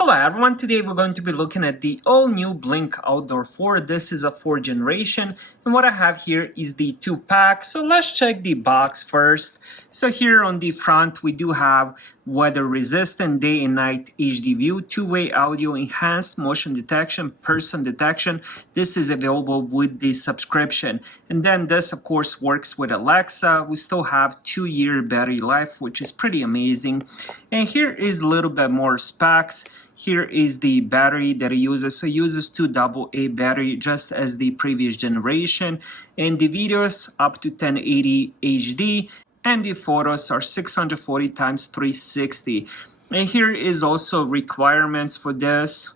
Hello everyone, today we're going to be looking at the all-new Blink Outdoor 4. This is a 4th generation, and what I have here is the 2-pack. So let's check the box first. So here on the front we do have weather resistant day and night HD view, two-way audio, enhanced motion detection, person detection. This is available with the subscription. And then this of course works with Alexa. We still have 2-year battery life, which is pretty amazing. And here is a little bit more specs. Here is the battery that it uses. So it uses 2 AA battery just as the previous generation. And the videos up to 1080 HD. And the photos are 640 x 360. And here is also requirements for this.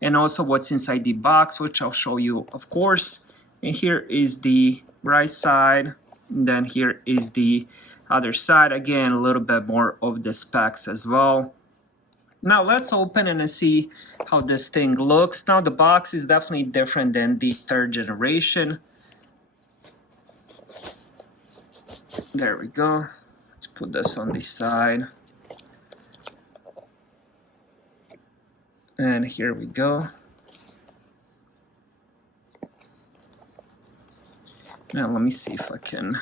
And also what's inside the box, which I'll show you of course. And here is the right side. And then here is the other side. Again, a little bit more of the specs as well. Now let's open it and see how this thing looks. Now the box is definitely different than the 3rd generation. There we go. Let's put this on the side. And here we go. Now let me see if I can,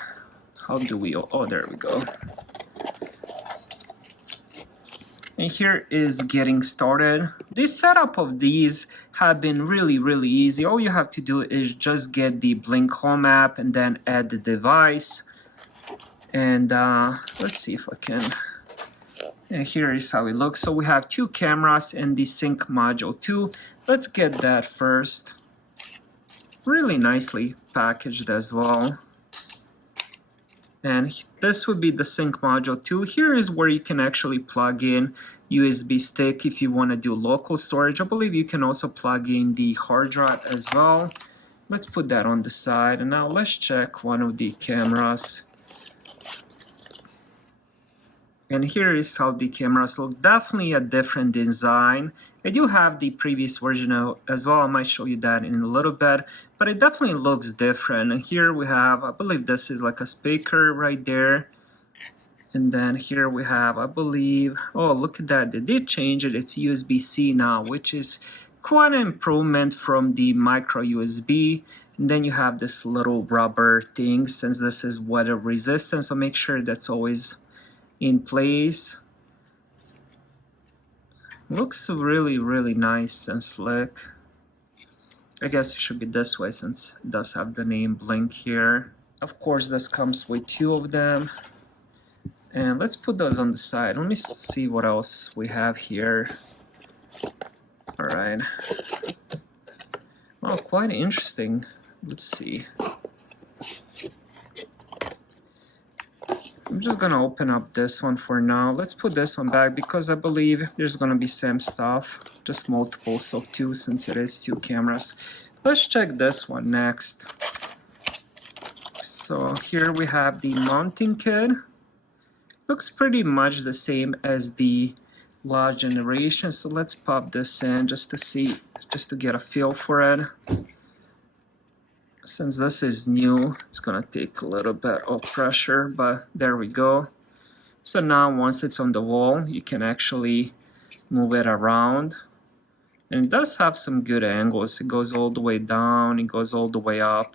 how do we, oh there we go. And here is getting started. The setup of these have been really easy. All you have to do is just get the Blink Home app and then add the device. And let's see if I can. And here is how it looks. So we have 2 cameras and the sync module too. Let's get that first. Really nicely packaged as well. And this would be the sync module too. Here is where you can actually plug in USB stick if you want to do local storage. I believe you can also plug in the hard drive as well. Let's put that on the side. And now let's check one of the cameras. And here is how the cameras look. Definitely a different design. I do have the previous version as well. I might show you that in a little bit. But it definitely looks different. And here we have, I believe this is like a speaker right there. And then here we have, I believe, oh look at that. They did change it. It's USB-C now, which is quite an improvement from the micro USB. And then you have this little rubber thing since this is weather resistant. So make sure that's always in place. Looks really nice and slick. I guess it should be this way since it does have the name Blink here. Of course this comes with 2 of them. And let's put those on the side. Let me see what else we have here. Alright. Well, quite interesting. Let's see. I'm just gonna open up this one for now. Let's put this one back because I believe there's gonna be same stuff, just multiples of 2 since it is 2 cameras. Let's check this one next. So here we have the mounting kit. Looks pretty much the same as the last generation. So let's pop this in just to see, just to get a feel for it. Since this is new, it's gonna take a little bit of pressure, but there we go. So now once it's on the wall, you can actually move it around. And it does have some good angles. It goes all the way down, it goes all the way up,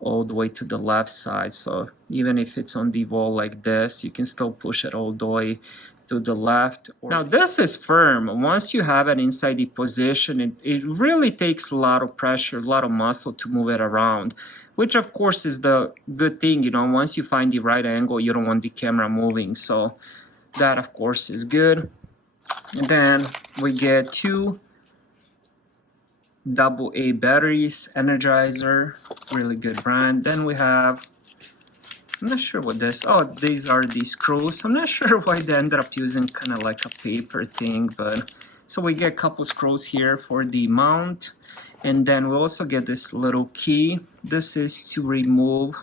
all the way to the left side. So even if it's on the wall like this, you can still push it all the way to the left. Now this is firm. Once you have it inside the position, it really takes a lot of pressure, a lot of muscle to move it around, which of course is the good thing. You know, once you find the right angle, you don't want the camera moving. So that of course is good. And then we get 2 AA batteries, Energizer, really good brand. Then we have, I'm not sure what this, oh, these are the screws. I'm not sure why they ended up using kind of like a paper thing, but so we get a couple screws here for the mount. And then we also get this little key. This is to remove,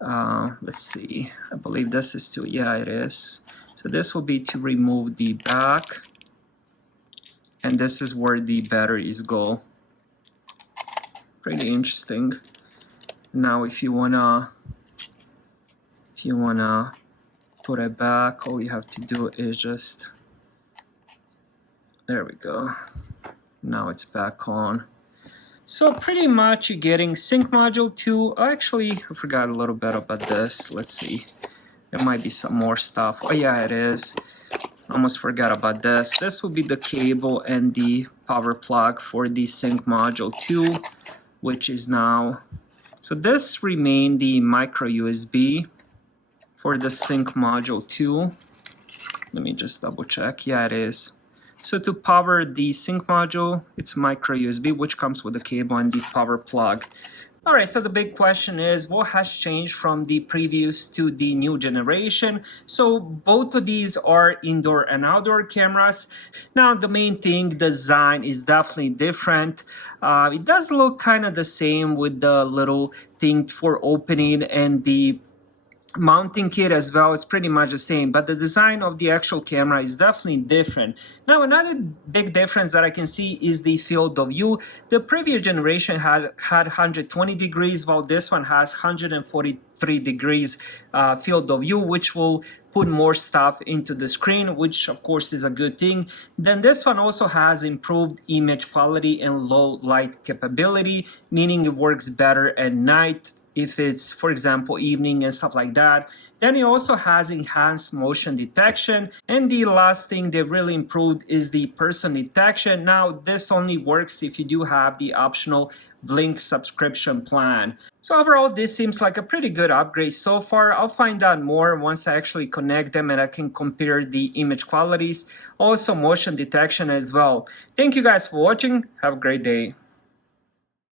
let's see, I believe this is to, yeah, it is. So this will be to remove the back. And this is where the batteries go. Pretty interesting. Now if you wanna put it back, all you have to do is just There we go. Now it's back on. So pretty much you're getting sync module 2. Actually, I forgot a little bit about this. Let's see. There might be some more stuff. Oh yeah, it is. Almost forgot about this. This will be the cable and the power plug for the sync module 2, which is now. So this remained the micro USB for the sync module 2. Let me just double check. Yeah, it is. So to power the sync module, it's micro USB, which comes with the cable and the power plug. All right, so the big question is, what has changed from the previous to the new generation? So both of these are indoor and outdoor cameras. Now, the main thing, design is definitely different. It does look kind of the same with the little thing for opening and the mounting kit as well. It's pretty much the same, but the design of the actual camera is definitely different. Now, another big difference that I can see is the field of view. The previous generation had 120 degrees, while this one has 143 degrees field of view, which will put more stuff into the screen, which of course is a good thing. Then this one also has improved image quality and low light capability, meaning it works better at night if it's, for example, evening and stuff like that. Then it also has enhanced motion detection. And the last thing they really improved is the person detection. Now, this only works if you do have the optional Blink subscription plan. So overall, this seems like a pretty good upgrade so far. I'll find out more once I actually connect them and I can compare the image qualities, also motion detection as well. Thank you guys for watching. Have a great day.